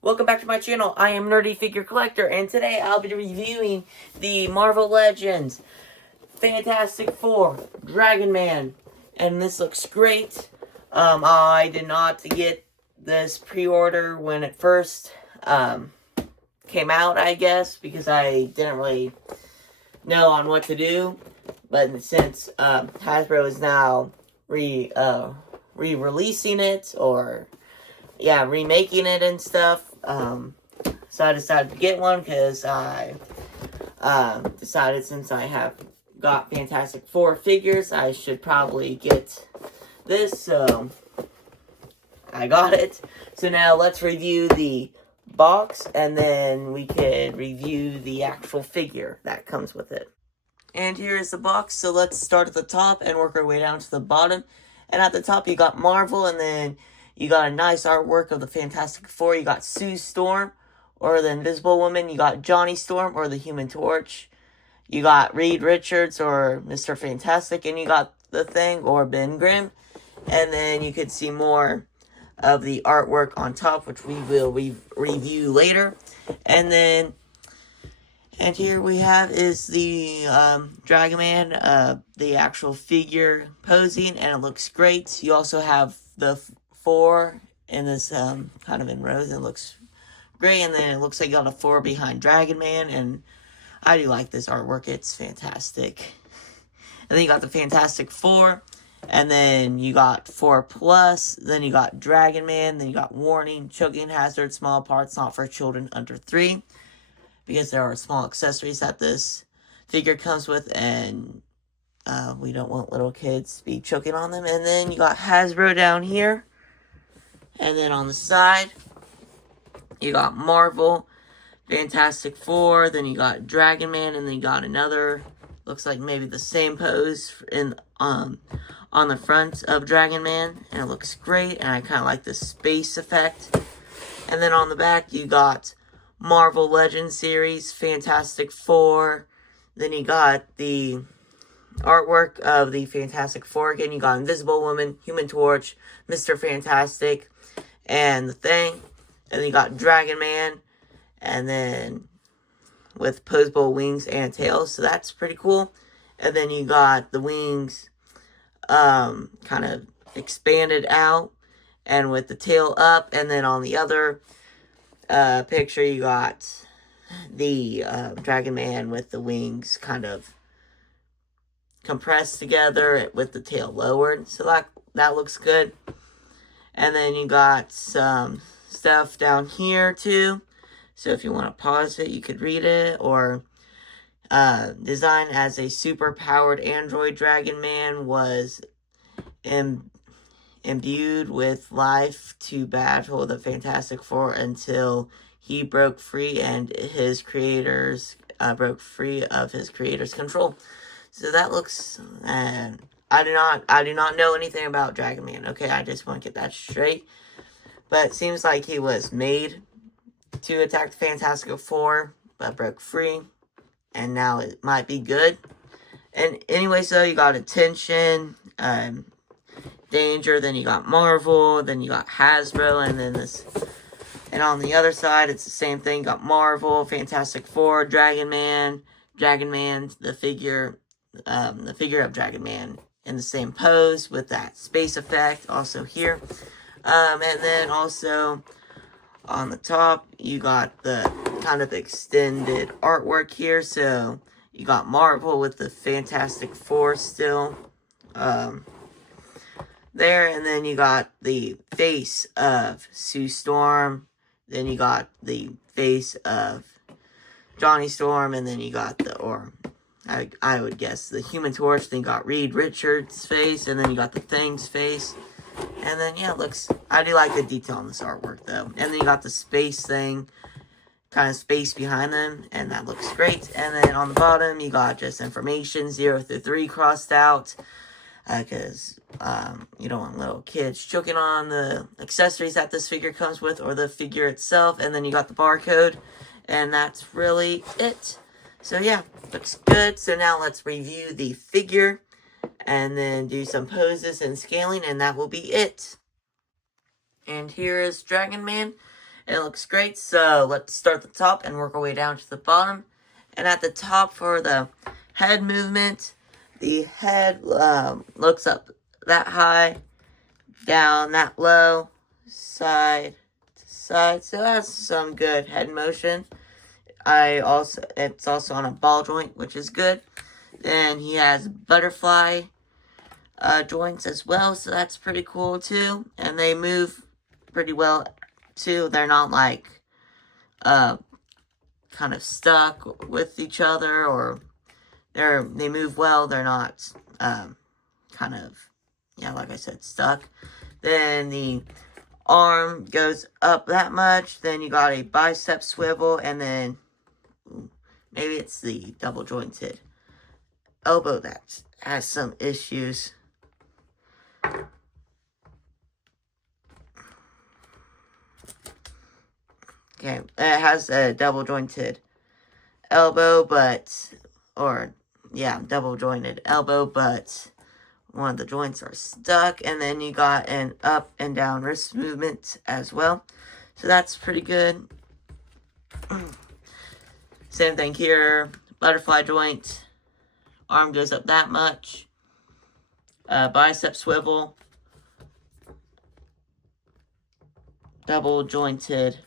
Welcome back to my channel. I am Nerdy Figure Collector, and today I'll be reviewing the Marvel Legends Fantastic Four Dragon Man, and this looks great. I did not get this pre-order when it first came out, I guess, because I didn't really know on what to do. But since Hasbro is now re-releasing it, or remaking it and stuff. So I decided to get one because I decided since I have got Fantastic Four figures, I should probably get this. So I got it. So now let's review the box, and then we could review the actual figure that comes with it. And here is the box. So let's start at the top and work our way down to the bottom. And at the top, you got Marvel, and then you got a nice artwork of the Fantastic Four. You got Sue Storm, or the Invisible Woman. You got Johnny Storm, or the Human Torch. You got Reed Richards, or Mr. Fantastic. And you got the Thing, or Ben Grimm. And then you could see more of the artwork on top, which we will review later. And here we have is the Dragon Man, the actual figure posing, and it looks great. You also have the four in this kind of in rows, and it looks great. And then it looks like you got a four behind Dragon Man, and I do like this artwork. It's fantastic. And then you got the Fantastic Four, and then you got 4+, then you got Dragon Man, then you got Warning, Choking Hazard, Small Parts Not for Children Under 3. Because there are small accessories that this figure comes with, and we don't want little kids to be choking on them. And then you got Hasbro down here. And then on the side, you got Marvel, Fantastic Four, then you got Dragon Man, and then you got another, looks like maybe the same pose on the front of Dragon Man. And it looks great, and I kind of like the space effect. And then on the back, you got Marvel Legends series, Fantastic Four. Then you got the artwork of the Fantastic Four. Again, you got Invisible Woman, Human Torch, Mr. Fantastic, and the Thing. And then you got Dragon Man, and then with posable wings and tails. So that's pretty cool. And then you got the wings kind of expanded out and with the tail up. And then on the other picture, you got the Dragon Man with the wings kind of compressed together with the tail lowered. So that looks good. And then you got some stuff down here too. So if you want to pause it, you could read it. Or designed as a super-powered android, Dragon Man was imbued with life to battle the Fantastic Four until he broke free and his creators broke free of his creator's control. So that looks. I do not know anything about Dragon Man. Okay, I just want to get that straight. But it seems like he was made to attack the Fantastic Four, but broke free, and now it might be good. And anyway, so you got Attention, Danger, then you got Marvel, then you got Hasbro, and then this. And on the other side, it's the same thing. You got Marvel, Fantastic Four, Dragon Man, the figure of Dragon Man in the same pose with that space effect. Also here, and then also on the top, you got the kind of extended artwork here. So you got Marvel with the Fantastic Four still. There, and then you got the face of Sue Storm, then you got the face of Johnny Storm, and then you got I would guess, the Human Torch, then you got Reed Richards' face, and then you got the Thing's face, and then, yeah, I do like the detail on this artwork, though, and then you got the space thing, kind of space behind them, and that looks great, and then on the bottom, you got just information, 0 through 3 crossed out, because you don't want little kids choking on the accessories that this figure comes with, or the figure itself. And then you got the barcode, and that's really it. So yeah, looks good. So now let's review the figure, and then do some poses and scaling, and that will be it. And here is Dragon Man, and it looks great. So let's start at the top and work our way down to the bottom. And at the top for the head movement, the head looks up that high, down that low, side to side. So that's some good head motion. It's also on a ball joint, which is good. Then he has butterfly joints as well, so that's pretty cool too. And they move pretty well too. They're not like kind of stuck with each other, or they move well. They're not kind of, yeah, like I said, stuck. Then the arm goes up that much. Then you got a bicep swivel, and then maybe it's the double jointed elbow that has some issues. Okay, it has a double jointed elbow, double jointed elbow, but one of the joints are stuck. And then you got an up and down wrist movement as well. So that's pretty good. Same thing here, butterfly joint, arm goes up that much, bicep swivel, double jointed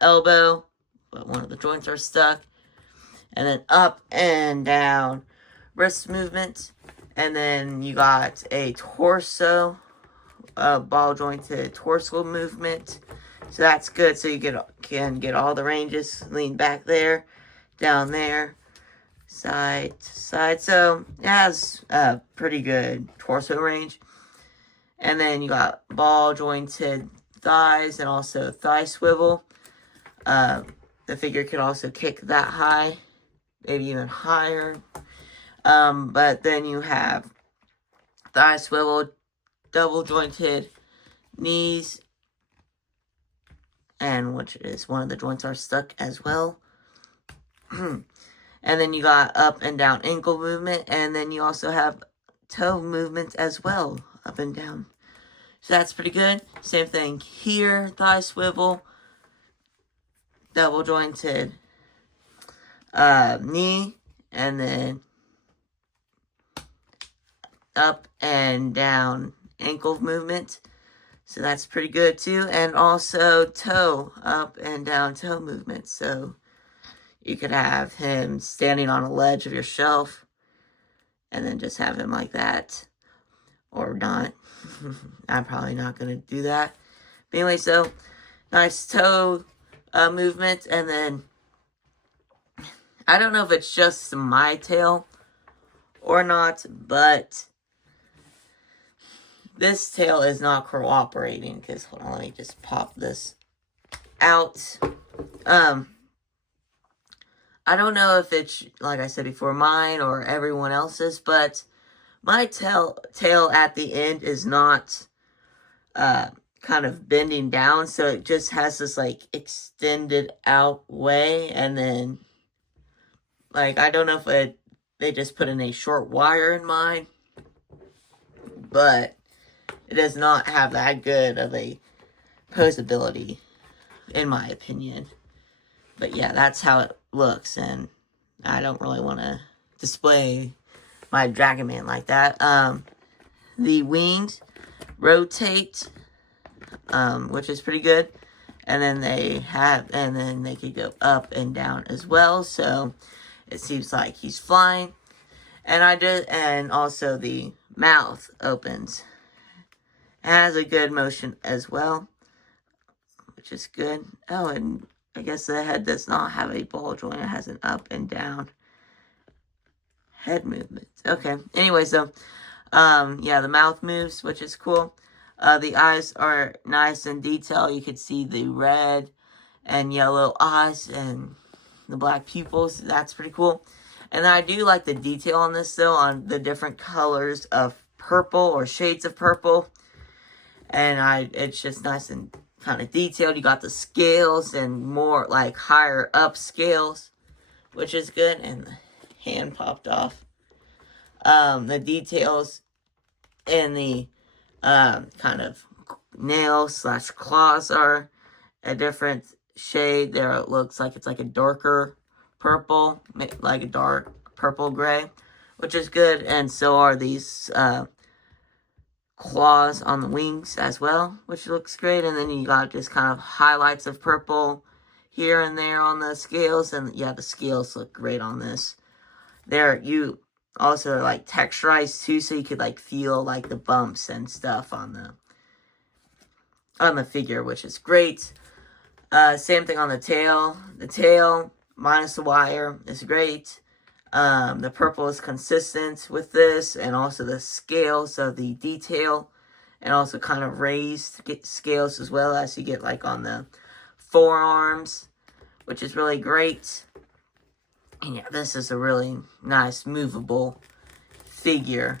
elbow, but one of the joints are stuck, and then up and down wrist movement, and then you got a torso, ball jointed torso movement, so that's good. So you can get all the ranges, lean back there, down there, side to side. So it has a pretty good torso range. And then you got ball jointed thighs and also thigh swivel. The figure can also kick that high, maybe even higher. But then you have thigh swivel, double jointed knees, and which is one of the joints are stuck as well. And then you got up and down ankle movement, and then you also have toe movement as well, up and down. So that's pretty good. Same thing here, thigh swivel, double jointed knee, and then up and down ankle movement. So that's pretty good too. And also toe, up and down toe movement. So you could have him standing on a ledge of your shelf and then just have him like that. Or not. I'm probably not going to do that. But anyway, so nice toe movement. And then I don't know if it's just my tail or not, but this tail is not cooperating. Because, hold on, let me just pop this out. I don't know if it's, like I said before, mine or everyone else's, but my tail at the end is not kind of bending down, so it just has this like extended out way, and then like I don't know if they just put in a short wire in mine, but it does not have that good of a posability, in my opinion. But yeah, that's how it looks, and I don't really want to display my Dragon Man like that. The wings rotate, which is pretty good, and then they could go up and down as well. So it seems like he's flying, and also the mouth opens. It has a good motion as well, which is good. Oh, and I guess the head does not have a ball joint. It has an up and down head movement. Okay. Anyway, so, yeah, the mouth moves, which is cool. The eyes are nice and detailed. You can see the red and yellow eyes and the black pupils. That's pretty cool. And I do like the detail on this, though, on the different colors of purple or shades of purple. And it's just nice and kind of detailed. You got the scales and more like higher up scales, which is good. And the hand popped off. The details in the kind of nails / claws are a different shade there. It looks like it's like a darker purple, like a dark purple gray, which is good. And so are these claws on the wings as well, which looks great. And then you got just kind of highlights of purple here and there on the scales. And yeah, the scales look great on this. There, you also are like texturized too, so you could like feel like the bumps and stuff on the figure, which is great. Same thing on the tail. The tail minus the wire is great. The purple is consistent with this, and also the scales of the detail, and also kind of raised scales as well as you get like on the forearms, which is really great. And yeah, this is a really nice movable figure.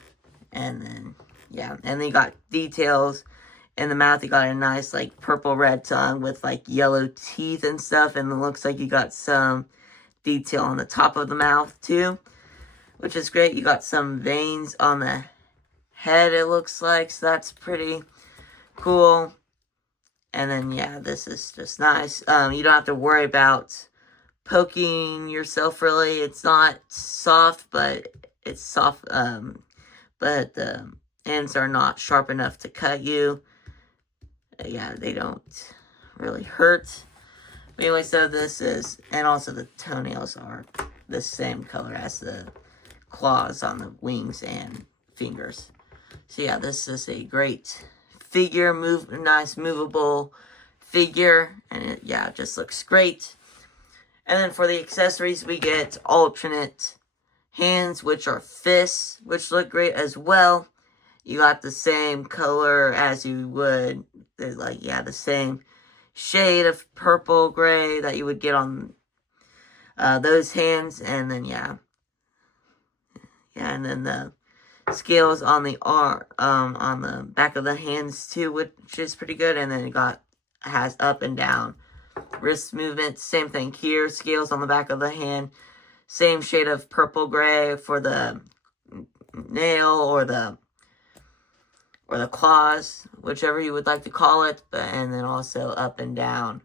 And then, yeah, and then you got details in the mouth. You got a nice like purple red tongue with like yellow teeth and stuff, and it looks like you got some detail on the top of the mouth too, which is great. You got some veins on the head, it looks like, so that's pretty cool. And then yeah, this is just nice. You don't have to worry about poking yourself really. It's not soft, but it's soft, but the ends are not sharp enough to cut you. Yeah, they don't really hurt. But anyway, so this is, and also the toenails are the same color as the claws on the wings and fingers. So yeah, this is a great figure, nice movable figure, and it, yeah, it just looks great. And then for the accessories, we get alternate hands, which are fists, which look great as well. You got the same color as you would, like, yeah, the same shade of purple gray that you would get on those hands. And then, yeah, and then the scales on the arm, on the back of the hands too, which is pretty good. And then it has up and down wrist movements. Same thing here, scales on the back of the hand, same shade of purple gray for the nail or the claws, whichever you would like to call it, and then also up and down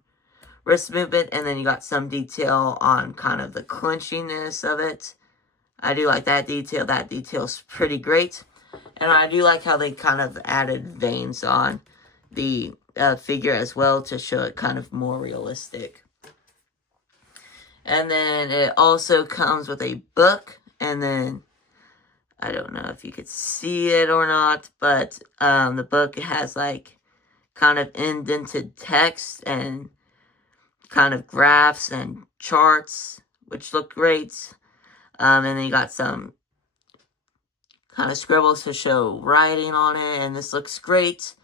wrist movement. And then you got some detail on kind of the clenchiness of it. I do like that detail. That detail's pretty great. And I do like how they kind of added veins on the figure as well to show it kind of more realistic. And then it also comes with a book. And then, I don't know if you could see it or not, but the book has like kind of indented text and kind of graphs and charts, which look great. And then you got some kind of scribbles to show writing on it, and this looks great.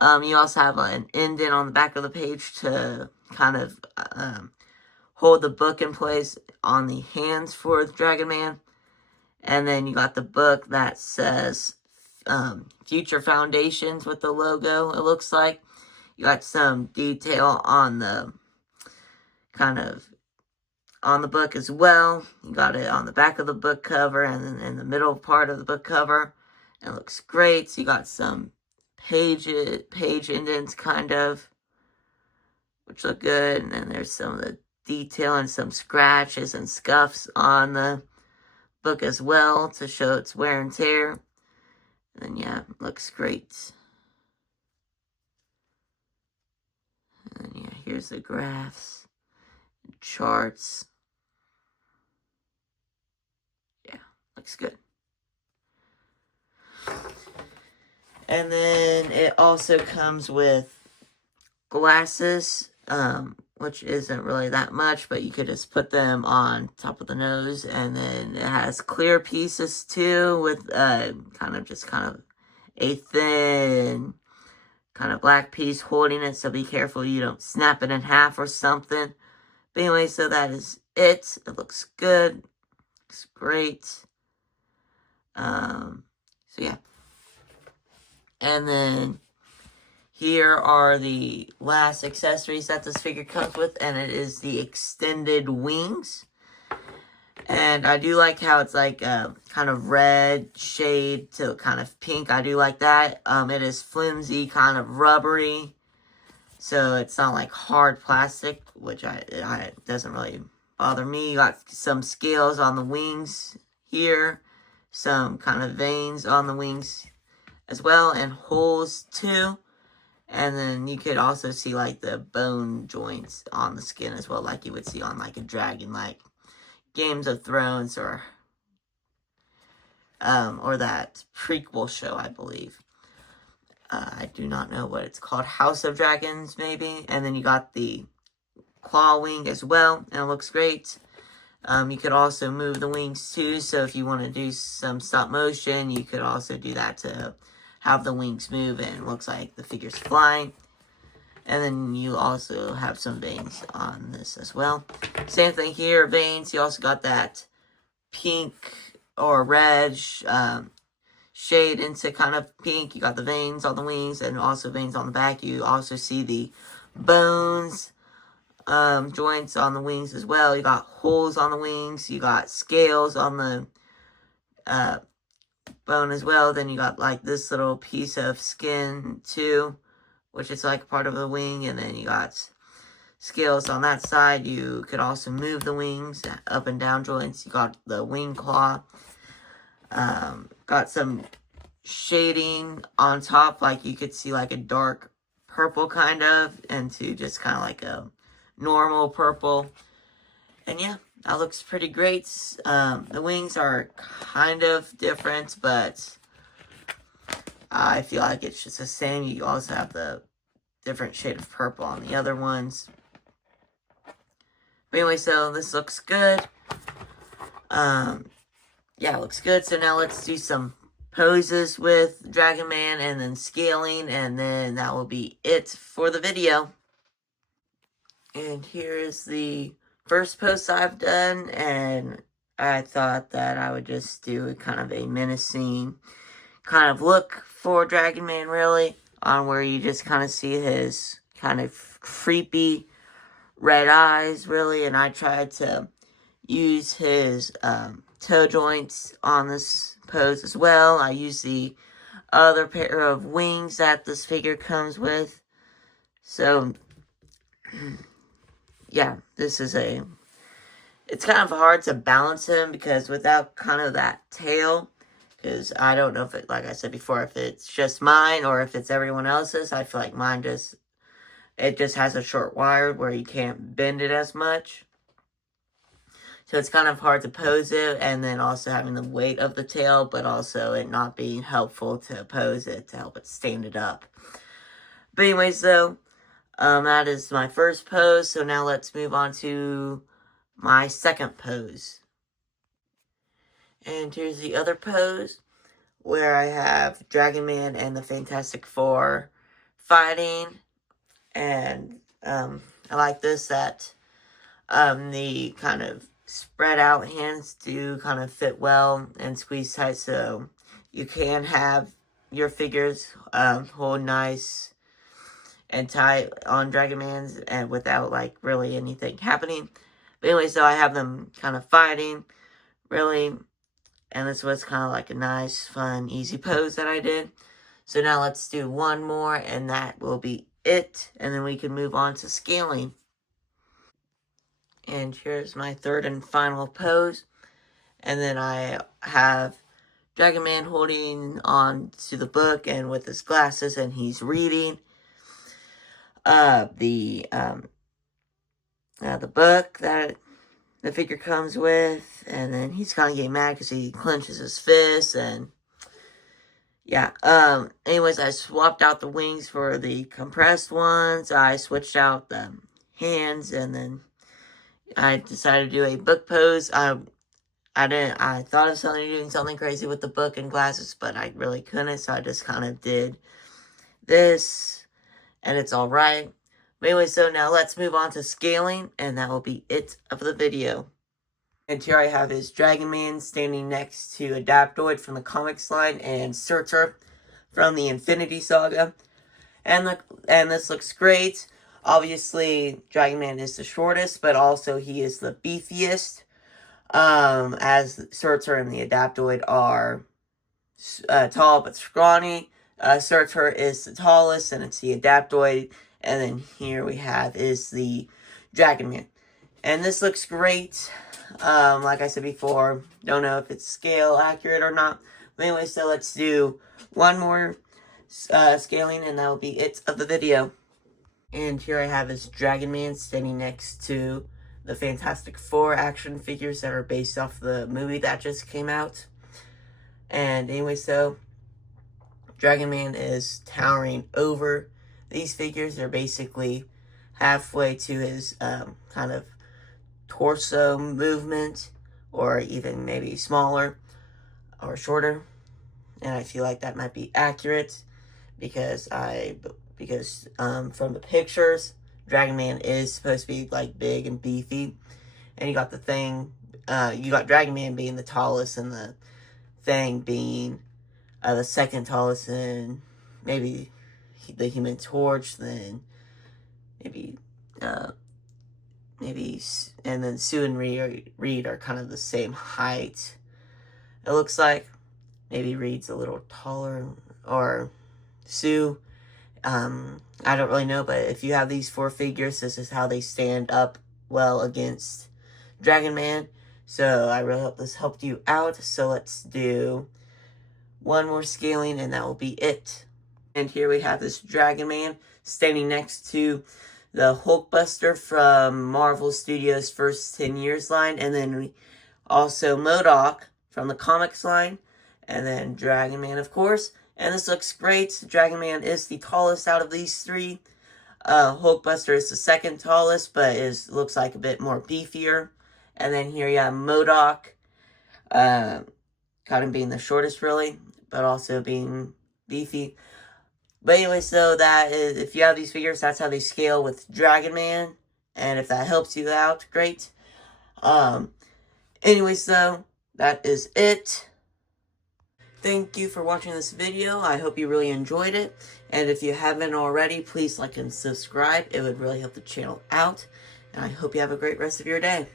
You also have an indent on the back of the page to kind of hold the book in place on the hands for the Dragon Man. And then you got the book that says Future Foundations with the logo, it looks like. You got some detail on the kind of on the book as well. You got it on the back of the book cover and then in the middle part of the book cover. It looks great. So you got some page indents kind of, which look good. And then there's some of the detail and some scratches and scuffs on the book as well to show its wear and tear. And then yeah, it looks great. And then yeah, here's the graphs and charts. Yeah, looks good. And then it also comes with glasses, which isn't really that much, but you could just put them on top of the nose. And then it has clear pieces too with kind of a thin kind of black piece holding it, so be careful you don't snap it in half or something. But anyway, so that is it. It looks good. Looks great. So yeah. And then here are the last accessories that this figure comes with, and it is the extended wings. And I do like how it's like kind of red shade to kind of pink. I do like that. It is flimsy, kind of rubbery. so it's not like hard plastic, which I doesn't really bother me. You got some scales on the wings here, some kind of veins on the wings as well, and holes too. And then you could also see like the bone joints on the skin as well, like you would see on like a dragon, like Games of Thrones or that prequel show, I believe. I do not know what it's called. House of Dragons, maybe. And then you got the claw wing as well, and it looks great. You could also move the wings too, so if you want to do some stop motion, you could also do that to have the wings move, and it looks like the figure's flying. And then you also have some veins on this as well. Same thing here, veins. You also got that pink or red shade into kind of pink. You got the veins on the wings and also veins on the back. You also see the bones, joints on the wings as well. You got holes on the wings. You got scales on the bone as well. Then you got like this little piece of skin too, which is like part of the wing. And then you got scales on that side. You could also move the wings, up and down joints. You got the wing claw. Got some shading on top, like you could see like a dark purple kind of, into just kind of like a normal purple. And yeah, that looks pretty great. The wings are kind of different, but I feel like it's just the same. You also have the different shade of purple on the other ones. But anyway, so this looks good. Yeah, it looks good. So now let's do some poses with Dragon Man and then scaling, and then that will be it for the video. And here is the first pose I've done, and I thought that I would just do kind of a menacing kind of look for Dragon Man, really, on where you just kind of see his kind of creepy red eyes, really, and I tried to use his toe joints on this pose as well. I use the other pair of wings that this figure comes with. So, yeah, this is it's kind of hard to balance him because without kind of that tail, because I don't know if it, like I said before, if it's just mine or if it's everyone else's. I feel like mine just has a short wire where you can't bend it as much. So it's kind of hard to pose it, and then also having the weight of the tail, but also it not being helpful to pose it, to help it stand it up. But anyways, though, that is my first pose, so now let's move on to my second pose. And here's the other pose, where I have Dragon Man and the Fantastic Four fighting, and I like this, that the kind of spread out hands do kind of fit well and squeeze tight, so you can have your figures hold nice and tight on Dragon Man's and without like really anything happening. But anyway, so I have them kind of fighting, really, and this was kind of like a nice, fun, easy pose that I did. So now let's do one more, and that will be it, and then we can move on to scaling. And here's my third and final pose. And then I have Dragon Man holding on to the book and with his glasses, and he's reading the book that the figure comes with. And then he's kind of getting mad because he clenches his fists, and yeah. Anyways, I swapped out the wings for the compressed ones. I switched out the hands, and then I decided to do a book pose. I thought of doing something crazy with the book and glasses, but I really couldn't, so I just kind of did this, and it's alright. But anyway, so now let's move on to scaling, and that will be it of the video. And here I have his Dragon Man standing next to Adaptoid from the comics line and Surtur from the Infinity Saga. And this looks great. Obviously, Dragon Man is the shortest, but also he is the beefiest. As Surtur and the Adaptoid are tall but scrawny. Surtur is the tallest, and it's the Adaptoid, And then here we have is the Dragon Man. And this looks great. Like I said before, don't know if it's scale accurate or not. But anyway, so let's do one more scaling, and that will be it of the video. And here I have this Dragon Man standing next to the Fantastic Four action figures that are based off the movie that just came out. And anyway, so Dragon Man is towering over these figures. They're basically halfway to his kind of torso movement, or even maybe smaller or shorter. And I feel like that might be accurate because from the pictures, Dragon Man is supposed to be like big and beefy, and you got Dragon Man being the tallest, and the Thing being the second tallest, and maybe the Human Torch, then maybe and then Sue and Reed are kind of the same height. It looks like maybe Reed's a little taller, or Sue. I don't really know, but if you have these four figures, this is how they stand up well against Dragon Man. So I really hope this helped you out. So let's do one more scaling, and that will be it. And here we have this Dragon Man standing next to the Hulkbuster from Marvel Studios' First 10 Years line, and then also MODOK from the comics line, and then Dragon Man, of course. And this looks great. Dragon Man is the tallest out of these three. Hulkbuster is the second tallest, but looks like a bit more beefier. And then here you have MODOK, kind of being the shortest, really, but also being beefy. But anyway, so that is, if you have these figures, that's how they scale with Dragon Man. And if that helps you out, great. Anyways, though, that is it. Thank you for watching this video. I hope you really enjoyed it. And if you haven't already, please like and subscribe. It would really help the channel out. And I hope you have a great rest of your day.